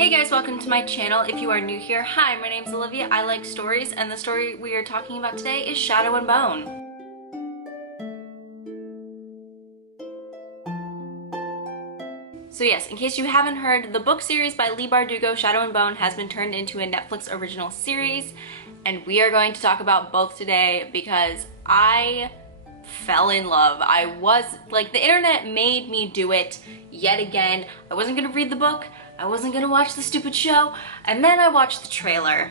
Hey guys, welcome to my channel. If you are new here, hi, my name's Olivia. I like stories, and the story we are talking about today is Shadow and Bone. So yes, in case you haven't heard, the book series by Leigh Bardugo, Shadow and Bone, has been turned into a Netflix original series, and we are going to talk about both today because I fell in love. The internet made me do it yet again. I wasn't gonna read the book, I wasn't gonna watch the stupid show, and then I watched the trailer,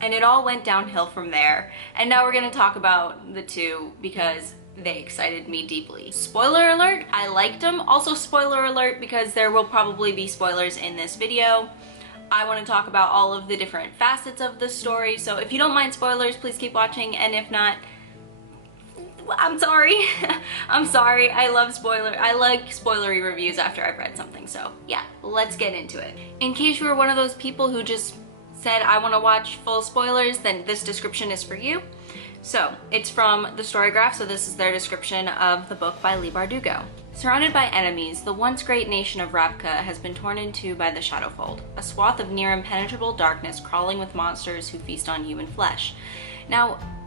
and it all went downhill from there. And now we're gonna talk about the two because they excited me deeply. Spoiler alert, I liked them. Also spoiler alert because there will probably be spoilers in this video. I want to talk about all of the different facets of the story, so if you don't mind spoilers, please keep watching, and if not, I'm sorry. I'm sorry. I like spoilery reviews after I've read something, so yeah, let's get into it. In case you were one of those people who just said, I want to watch full spoilers, then this description is for you. So, it's from the Storygraph, so this is their description of the book by Leigh Bardugo. Surrounded by enemies, the once great nation of Ravka has been torn in two by the Shadowfold, a swath of near impenetrable darkness crawling with monsters who feast on human flesh.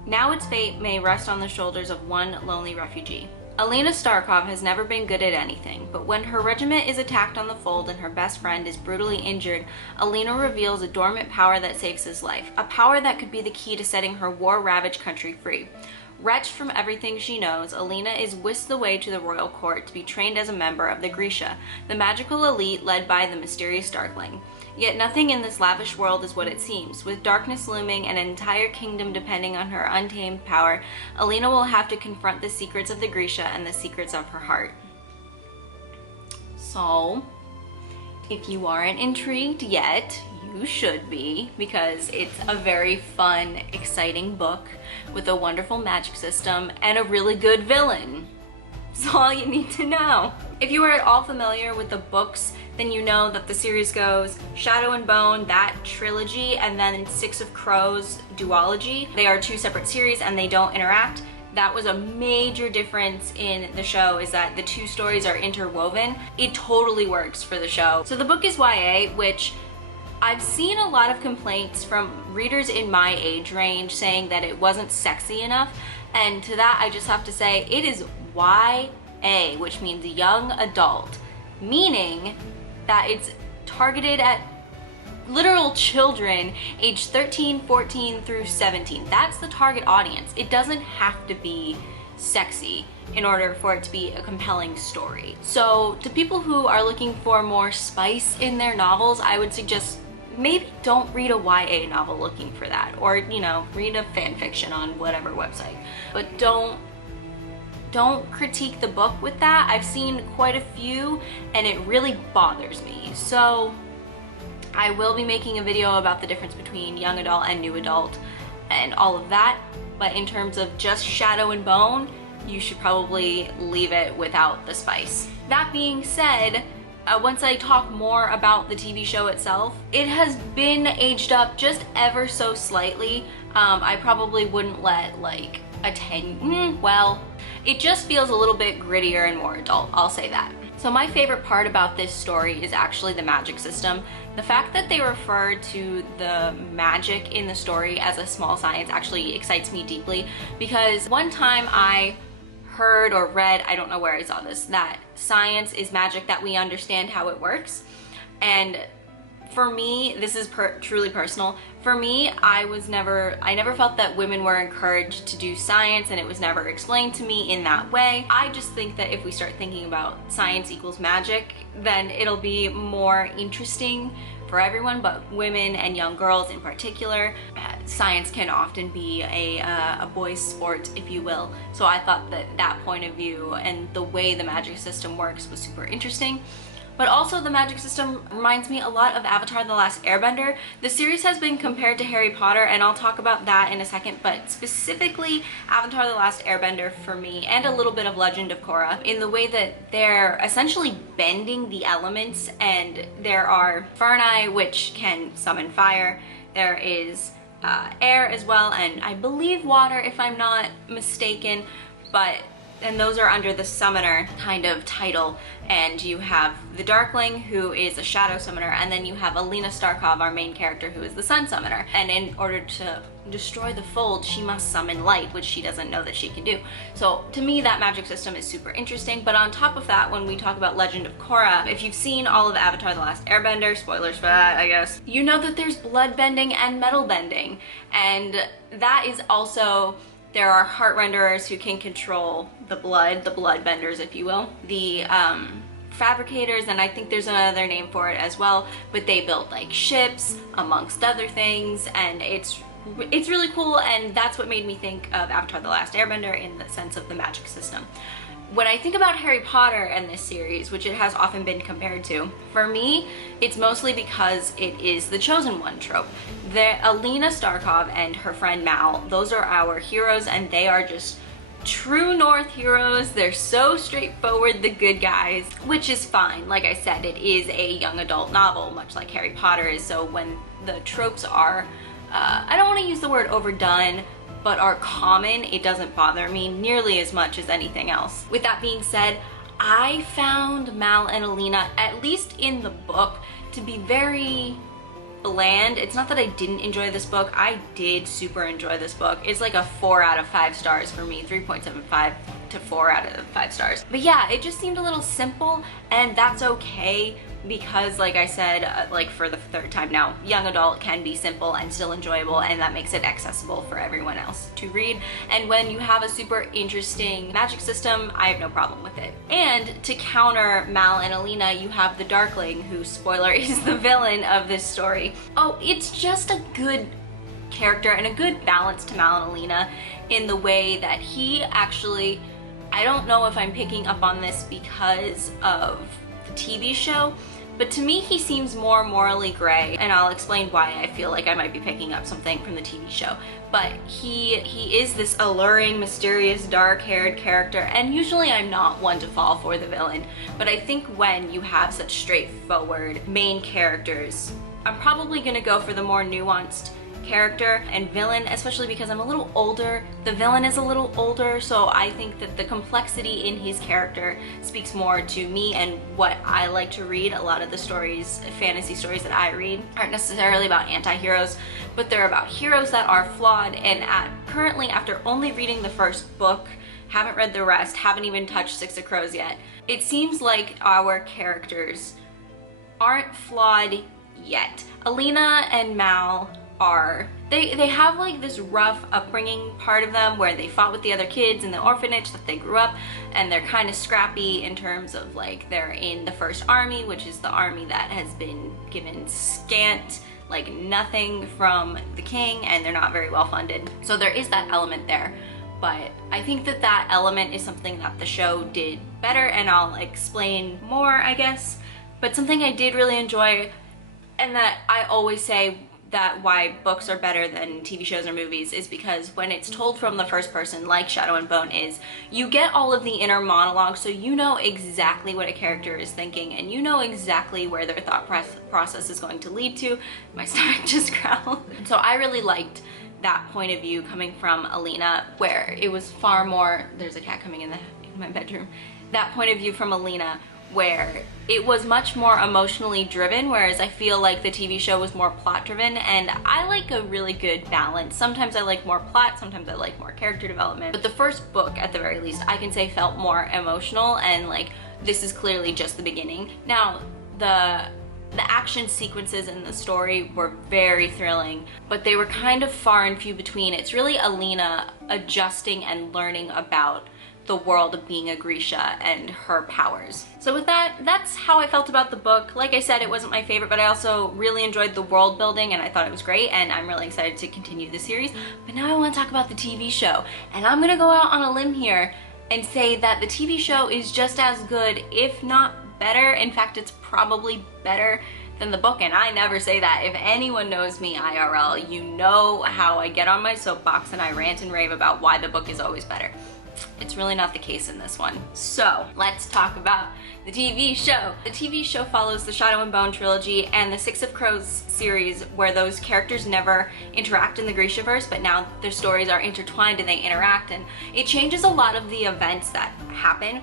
Now its fate may rest on the shoulders of one lonely refugee. Alina Starkov has never been good at anything, but when her regiment is attacked on the fold and her best friend is brutally injured, Alina reveals a dormant power that saves his life, a power that could be the key to setting her war-ravaged country free. Wretched from everything she knows, Alina is whisked away to the royal court to be trained as a member of the Grisha, the magical elite led by the mysterious Darkling. Yet nothing in this lavish world is what it seems. With darkness looming and an entire kingdom depending on her untamed power, Alina will have to confront the secrets of the Grisha and the secrets of her heart. So, if you aren't intrigued yet, you should be, because it's a very fun, exciting book with a wonderful magic system and a really good villain. That's all you need to know. If you are at all familiar with the books, then you know that the series goes Shadow and Bone, that trilogy, and then Six of Crows duology. They are two separate series and they don't interact. That was a major difference in the show, is that the two stories are interwoven. It totally works for the show. So the book is YA, which I've seen a lot of complaints from readers in my age range saying that it wasn't sexy enough, and to that I just have to say it is YA, which means young adult, meaning that it's targeted at literal children aged 13, 14 through 17. That's the target audience. It doesn't have to be sexy in order for it to be a compelling story. So to people who are looking for more spice in their novels, I would suggest maybe don't read a YA novel looking for that, or read a fan fiction on whatever website, but don't critique the book with that. I've seen quite a few and it really bothers me. So I will be making a video about the difference between young adult and new adult and all of that, but in terms of just Shadow and Bone, you should probably leave it without the spice. That being said, once I talk more about the TV show itself, it has been aged up just ever so slightly. I probably wouldn't let like a 10, well, it just feels a little bit grittier and more adult, I'll say that. So my favorite part about this story is actually the magic system. The fact that they refer to the magic in the story as a small science actually excites me deeply, because one time I heard or read, I don't know where I saw this, that science is magic, that we understand how it works. And for me, this is truly personal. For me, I never felt that women were encouraged to do science, and it was never explained to me in that way. I just think that if we start thinking about science equals magic, then it'll be more interesting for everyone, but women and young girls in particular. Science can often be a boys' sport, if you will. So I thought that point of view and the way the magic system works was super interesting. But also the magic system reminds me a lot of Avatar: The Last Airbender. The series has been compared to Harry Potter, and I'll talk about that in a second, but specifically Avatar: The Last Airbender for me, and a little bit of Legend of Korra, in the way that they're essentially bending the elements, and there are Ferni, which can summon fire, there is air as well, and I believe water if I'm not mistaken, but and those are under the summoner kind of title. And you have the Darkling, who is a shadow summoner, and then you have Alina Starkov, our main character, who is the sun summoner. And in order to destroy the fold, she must summon light, which she doesn't know that she can do. So to me, that magic system is super interesting. But on top of that, when we talk about Legend of Korra, if you've seen all of Avatar: The Last Airbender, spoilers for that, I guess, you know that there's blood bending and metal bending. And that is also, there are heart renderers who can control the blood benders, if you will. The fabricators, and I think there's another name for it as well, but they build like ships, amongst other things, and it's really cool, and that's what made me think of Avatar: The Last Airbender in the sense of the magic system. When I think about Harry Potter and this series, which it has often been compared to, for me, it's mostly because it is the chosen one trope. Alina Starkov and her friend Mal, those are our heroes, and they are just true North heroes. They're so straightforward, the good guys, which is fine. Like I said, it is a young adult novel, much like Harry Potter is, so when the tropes are, I don't want to use the word overdone, but are common, it doesn't bother me nearly as much as anything else. With that being said, I found Mal and Alina, at least in the book, to be very bland. It's not that I didn't enjoy this book, I did super enjoy this book. It's like a 4 out of 5 stars for me, 3.75 to 4 out of 5 stars. But yeah, it just seemed a little simple, and that's okay, because like I said, like for the 3rd time now, young adult can be simple and still enjoyable, and that makes it accessible for everyone else to read. And when you have a super interesting magic system, I have no problem with it. And to counter Mal and Alina, you have the Darkling, who, spoiler, is the villain of this story. Oh, it's just a good character and a good balance to Mal and Alina in the way that he actually, I don't know if I'm picking up on this because of the TV show, but to me he seems more morally gray, and I'll explain why I feel like I might be picking up something from the TV show. But he is this alluring, mysterious, dark-haired character, and usually I'm not one to fall for the villain, but I think when you have such straightforward main characters, I'm probably gonna go for the more nuanced character and villain, especially because I'm a little older. The villain is a little older, so I think that the complexity in his character speaks more to me and what I like to read. A lot of the stories, fantasy stories that I read, aren't necessarily about anti-heroes, but they're about heroes that are flawed. And currently, after only reading the first book, haven't read the rest, haven't even touched Six of Crows yet, it seems like our characters aren't flawed yet. Alina and Mal are, they have like this rough upbringing part of them where they fought with the other kids in the orphanage that they grew up, and they're kind of scrappy in terms of like they're in the First Army, which is the army that has been given scant, like nothing from the king, and they're not very well funded. So there is that element there. But I think that that element is something that the show did better, and I'll explain more, I guess. But something I did really enjoy, and that I always say that why books are better than TV shows or movies, is because when it's told from the first person, like Shadow and Bone is, you get all of the inner monologue, so you know exactly what a character is thinking, and you know exactly where their thought process is going to lead to. My stomach just growled. So I really liked that point of view coming from Alina, where it was far more, there's a cat coming in my bedroom, that point of view from Alina, where it was much more emotionally driven, whereas I feel like the TV show was more plot driven, and I like a really good balance. Sometimes I like more plot, sometimes I like more character development, but the first book, at the very least, I can say felt more emotional, and like this is clearly just the beginning. Now, the action sequences in the story were very thrilling, but they were kind of far and few between. It's really Alina adjusting and learning about the world of being a Grisha and her powers. So with that, that's how I felt about the book. Like I said, it wasn't my favorite, but I also really enjoyed the world building, and I thought it was great, and I'm really excited to continue the series. But now I want to talk about the TV show, and I'm gonna go out on a limb here and say that the TV show is just as good, if not better. In fact, it's probably better than the book, and I never say that. If anyone knows me IRL, you know how I get on my soapbox and I rant and rave about why the book is always better. it's really not the case in this one. So let's talk about the TV show. The TV show follows the Shadow and Bone trilogy and the Six of Crows series, where those characters never interact in the Grishaverse, but now their stories are intertwined and they interact, and it changes a lot of the events that happen,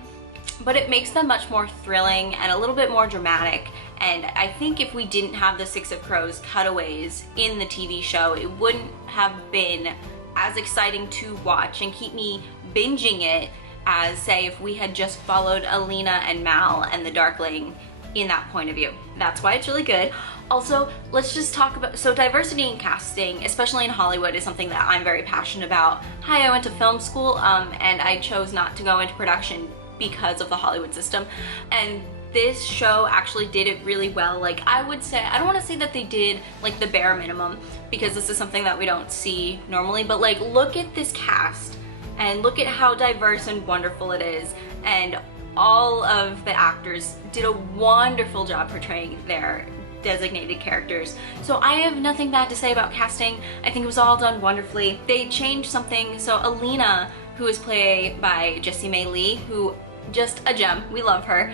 but it makes them much more thrilling and a little bit more dramatic. And I think if we didn't have the Six of Crows cutaways in the TV show, it wouldn't have been as exciting to watch and keep me binging it as, say, if we had just followed Alina and Mal and the Darkling in that point of view. That's why it's really good. Also, let's just talk about, so diversity in casting, especially in Hollywood, is something that I'm very passionate about. Hi, I went to film school and I chose not to go into production because of the Hollywood system. And this show actually did it really well. Like, I would say, I don't want to say that they did like the bare minimum, because this is something that we don't see normally, but like, look at this cast and look at how diverse and wonderful it is, and all of the actors did a wonderful job portraying their designated characters. So I have nothing bad to say about casting. I think it was all done wonderfully. They changed something. So Alina, who is played by Jessie May Lee, who just a gem, we love her.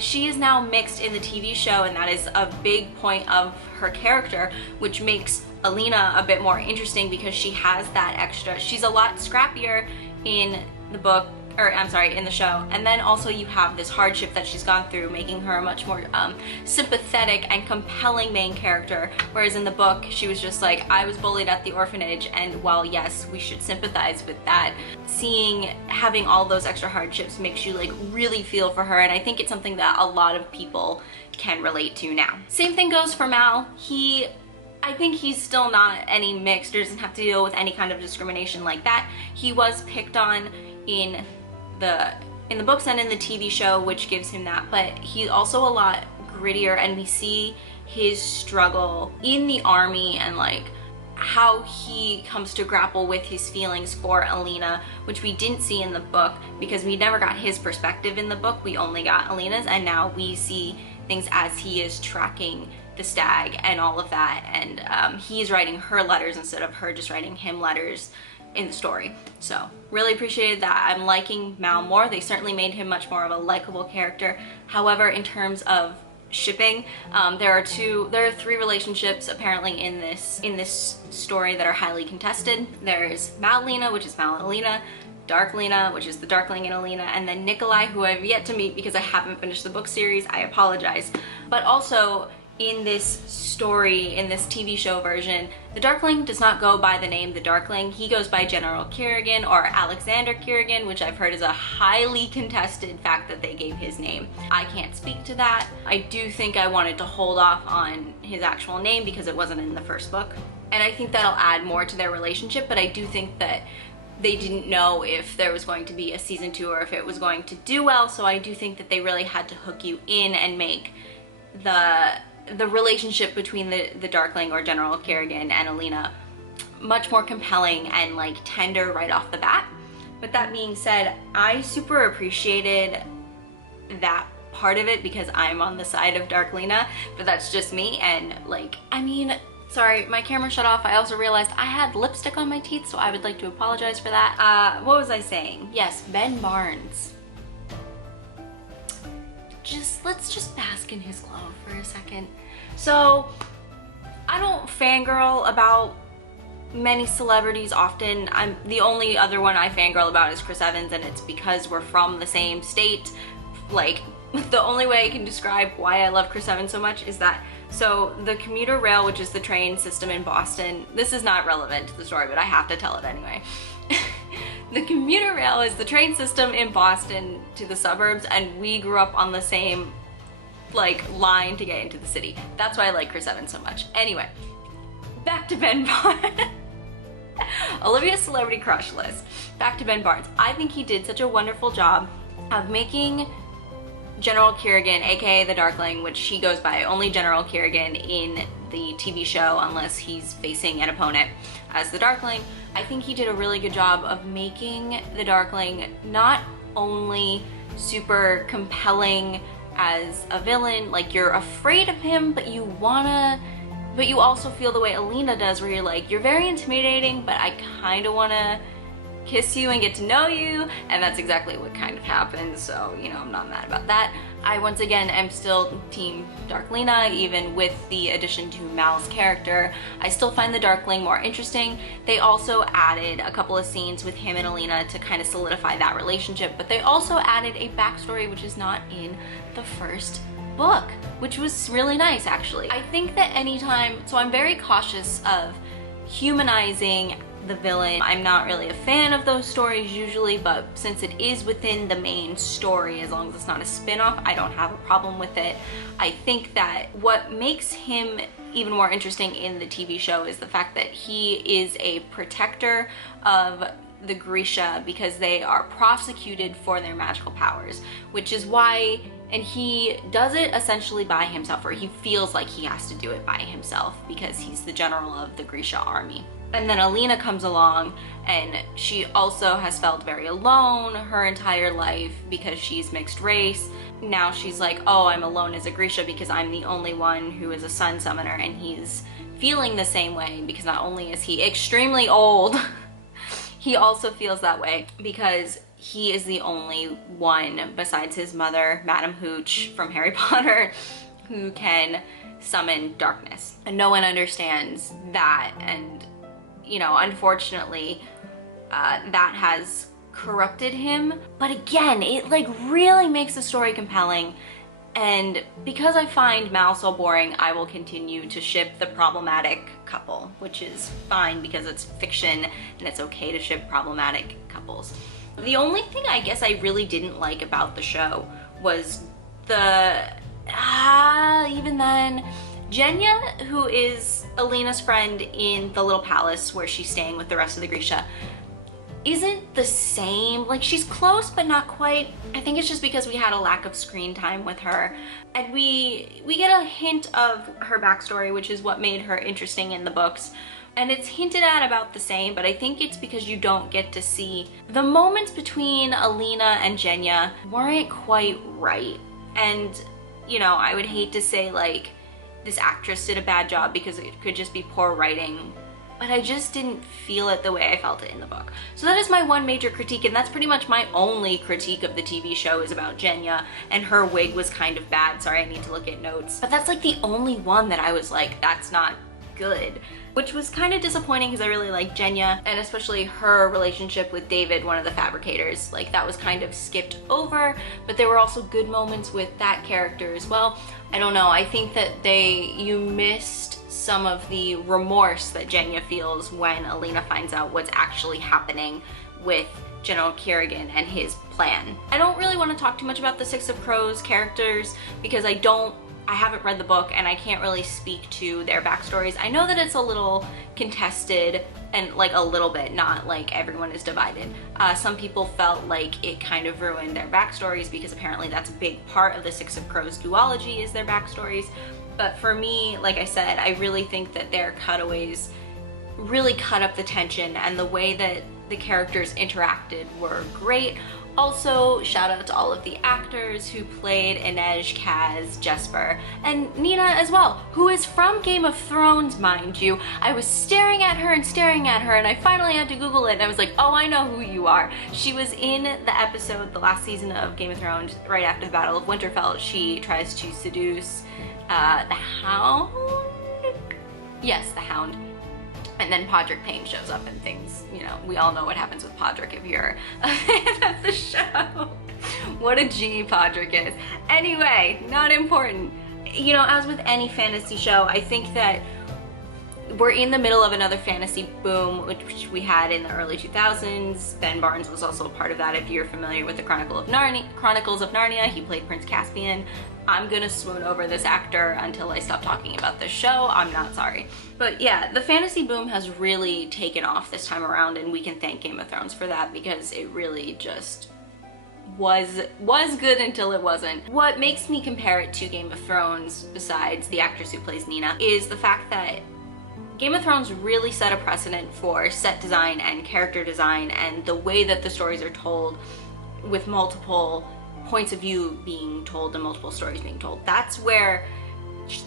She is now mixed in the TV show, and that is a big point of her character, which makes Alina a bit more interesting because she has that extra, she's a lot scrappier in the book, or I'm sorry, in the show. And then also you have this hardship that she's gone through, making her a much more sympathetic and compelling main character. Whereas in the book, she was just like, I was bullied at the orphanage, and while yes, we should sympathize with that, having all those extra hardships makes you like really feel for her, and I think it's something that a lot of people can relate to now. Same thing goes for Mal. I think he's still not any mixed, or doesn't have to deal with any kind of discrimination like that. He was picked on in the books and in the TV show, which gives him that, but he's also a lot grittier, and we see his struggle in the army and like how he comes to grapple with his feelings for Alina, which we didn't see in the book because we never got his perspective in the book. We only got Alina's, and now we see things as he is tracking the stag and all of that, and he's writing her letters instead of her just writing him letters in the story. So really appreciated that. I'm liking Mal more. They certainly made him much more of a likable character. However, in terms of shipping, there are three relationships apparently in this story that are highly contested. There's Mal-Lena, which is Mal and Alina, Darklina, which is the Darkling and Alina, and then Nikolai, who I've yet to meet because I haven't finished the book series. I apologize. But also, in this story, in this TV show version, the Darkling does not go by the name the Darkling. He goes by General Kerrigan, or Alexander Kerrigan, which I've heard is a highly contested fact that they gave his name. I can't speak to that. I do think I wanted to hold off on his actual name because it wasn't in the first book, and I think that'll add more to their relationship, but I do think that they didn't know if there was going to be a season 2 or if it was going to do well, so I do think that they really had to hook you in and make the relationship between the Darkling, or General Kerrigan, and Alina much more compelling and like tender right off the bat. But that being said, I super appreciated that part of it because I'm on the side of Darklina, but that's just me. And like, I mean, sorry, my camera shut off. I also realized I had lipstick on my teeth, so I would like to apologize for that. What was I saying? Yes, Ben Barnes. Let's just bask in his glow for a second. So, I don't fangirl about many celebrities often. The only other one I fangirl about is Chris Evans, and it's because we're from the same state. Like, the only way I can describe why I love Chris Evans so much is that, so the commuter rail, which is the train system in Boston, this is not relevant to the story, but I have to tell it anyway. The commuter rail is the train system in Boston to the suburbs, and we grew up on the same like line to get into the city. That's why I like Chris Evans so much. Anyway, back to Ben Barnes. Olivia's celebrity crush list. Back to Ben Barnes. I think he did such a wonderful job of making General Kerrigan, aka the Darkling, which he goes by only General Kerrigan in the TV show unless he's facing an opponent as the Darkling. I think he did a really good job of making the Darkling not only super compelling as a villain, like you're afraid of him, but you also feel the way Alina does, where you're like, you're very intimidating, but I kind of want to kiss you and get to know you, and that's exactly what kind of happened, so, you know, I'm not mad about that. I, once again, am still Team Darklina, even with the addition to Mal's character. I still find the Darkling more interesting. They also added a couple of scenes with him and Alina to kind of solidify that relationship, but they also added a backstory which is not in the first book, which was really nice, actually. I think that anytime, so I'm very cautious of humanizing the villain. I'm not really a fan of those stories usually, but since it is within the main story, as long as it's not a spin-off, I don't have a problem with it. I think that what makes him even more interesting in the TV show is the fact that he is a protector of the Grisha because they are prosecuted for their magical powers, which is why, and he does it essentially by himself, or he feels like he has to do it by himself because he's the general of the Grisha army. And then Alina comes along, and she also has felt very alone her entire life because she's mixed race. Now she's like, oh, I'm alone as a Grisha because I'm the only one who is a sun summoner, and he's feeling the same way because not only is he extremely old, he also feels that way because he is the only one besides his mother, Madame Hooch from Harry Potter, who can summon darkness. And no one understands that, and you know, unfortunately, that has corrupted him. But again, it like really makes the story compelling. And because I find Mal so boring, I will continue to ship the problematic couple, which is fine because it's fiction and it's okay to ship problematic couples. The only thing I guess I really didn't like about the show was even then, Genya, who is Alina's friend in the little palace where she's staying with the rest of the Grisha, isn't the same. Like, she's close, but not quite. I think it's just because we had a lack of screen time with her. And we get a hint of her backstory, which is what made her interesting in the books. And it's hinted at about the same, but I think it's because you don't get to see the moments between Alina and Genya weren't quite right. And, you know, I would hate to say, like, this actress did a bad job because it could just be poor writing, but I just didn't feel it the way I felt it in the book. So that is my one major critique, and that's pretty much my only critique of the TV show is about Genya, and her wig was kind of bad. Sorry, I need to look at notes. But that's like the only one that I was like, that's not good, which was kind of disappointing because I really like Genya, and especially her relationship with David, one of the fabricators. Like, that was kind of skipped over, but there were also good moments with that character as well. I don't know, I think that you missed some of the remorse that Genya feels when Alina finds out what's actually happening with General Kerrigan and his plan. I don't really want to talk too much about the Six of Crows characters because I haven't read the book and I can't really speak to their backstories. I know that it's a little contested, and like a little bit, not like everyone is divided. Some people felt like it kind of ruined their backstories because apparently that's a big part of the Six of Crows duology is their backstories. But for me, like I said, I really think that their cutaways really cut up the tension, and the way that the characters interacted were great. Also, shout out to all of the actors who played Inej, Kaz, Jesper, and Nina as well, who is from Game of Thrones, mind you. I was staring at her, and I finally had to Google it, and I was like, oh, I know who you are. She was in the episode, the last season of Game of Thrones, right after the Battle of Winterfell. She tries to seduce the Hound? Yes, the Hound. And then Podrick Payne shows up and things, you know, we all know what happens with Podrick if you're a fan of the show. What a G Podrick is. Anyway, not important. You know, as with any fantasy show, I think that we're in the middle of another fantasy boom, which we had in the early 2000s. Ben Barnes was also a part of that. If you're familiar with the Chronicles of Narnia, he played Prince Caspian. I'm gonna swoon over this actor until I stop talking about this show. I'm not sorry. But yeah, the fantasy boom has really taken off this time around, and we can thank Game of Thrones for that because it really just was good until it wasn't. What makes me compare it to Game of Thrones, besides the actress who plays Nina, is the fact that Game of Thrones really set a precedent for set design and character design and the way that the stories are told, with multiple points of view being told and multiple stories being told. That's where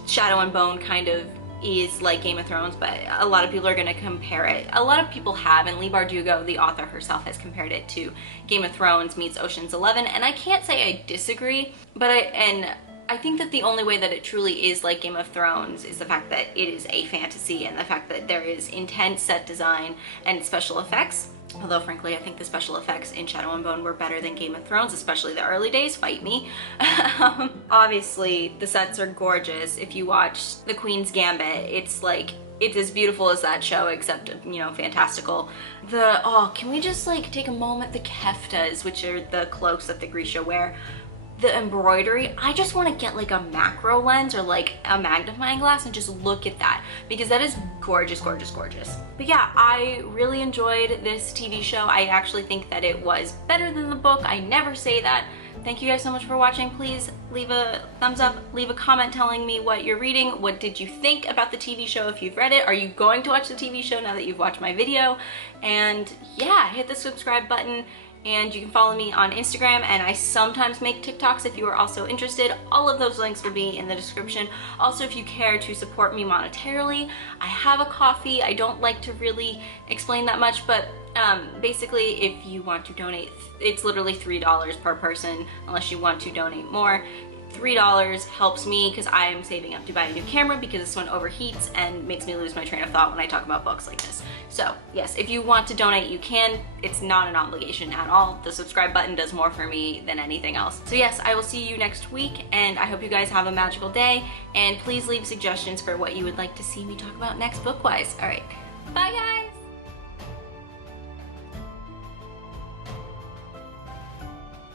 Shadow and Bone kind of is like Game of Thrones, but a lot of people are going to compare it. A lot of people have, and Leigh Bardugo, the author herself, has compared it to Game of Thrones meets Ocean's 11, and I can't say I disagree, but I think that the only way that it truly is like Game of Thrones is the fact that it is a fantasy and the fact that there is intense set design and special effects. Although frankly, I think the special effects in Shadow and Bone were better than Game of Thrones, especially the early days, fight me. Obviously, the sets are gorgeous. If you watch The Queen's Gambit, it's like, it's as beautiful as that show, except, you know, fantastical. Can we just like take a moment? The keftas, which are the cloaks that the Grisha wear, the embroidery, I just want to get like a macro lens or like a magnifying glass and just look at that, because that is gorgeous, gorgeous, gorgeous. But yeah, I really enjoyed this TV show. I actually think that it was better than the book. I never say that. Thank you guys so much for watching. Please leave a thumbs up, leave a comment telling me what you're reading. What did you think about the TV show if you've read it? Are you going to watch the TV show now that you've watched my video? And yeah, hit the subscribe button. And you can follow me on Instagram, and I sometimes make TikToks if you are also interested. All of those links will be in the description. Also, if you care to support me monetarily, I have a Ko-fi. I don't like to really explain that much, but basically if you want to donate, it's literally $3 per person unless you want to donate more. $3 helps me because I am saving up to buy a new camera because this one overheats and makes me lose my train of thought when I talk about books like this. So yes, if you want to donate, you can. It's not an obligation at all. The subscribe button does more for me than anything else. So yes, I will see you next week, and I hope you guys have a magical day, and please leave suggestions for what you would like to see me talk about next book-wise. All right.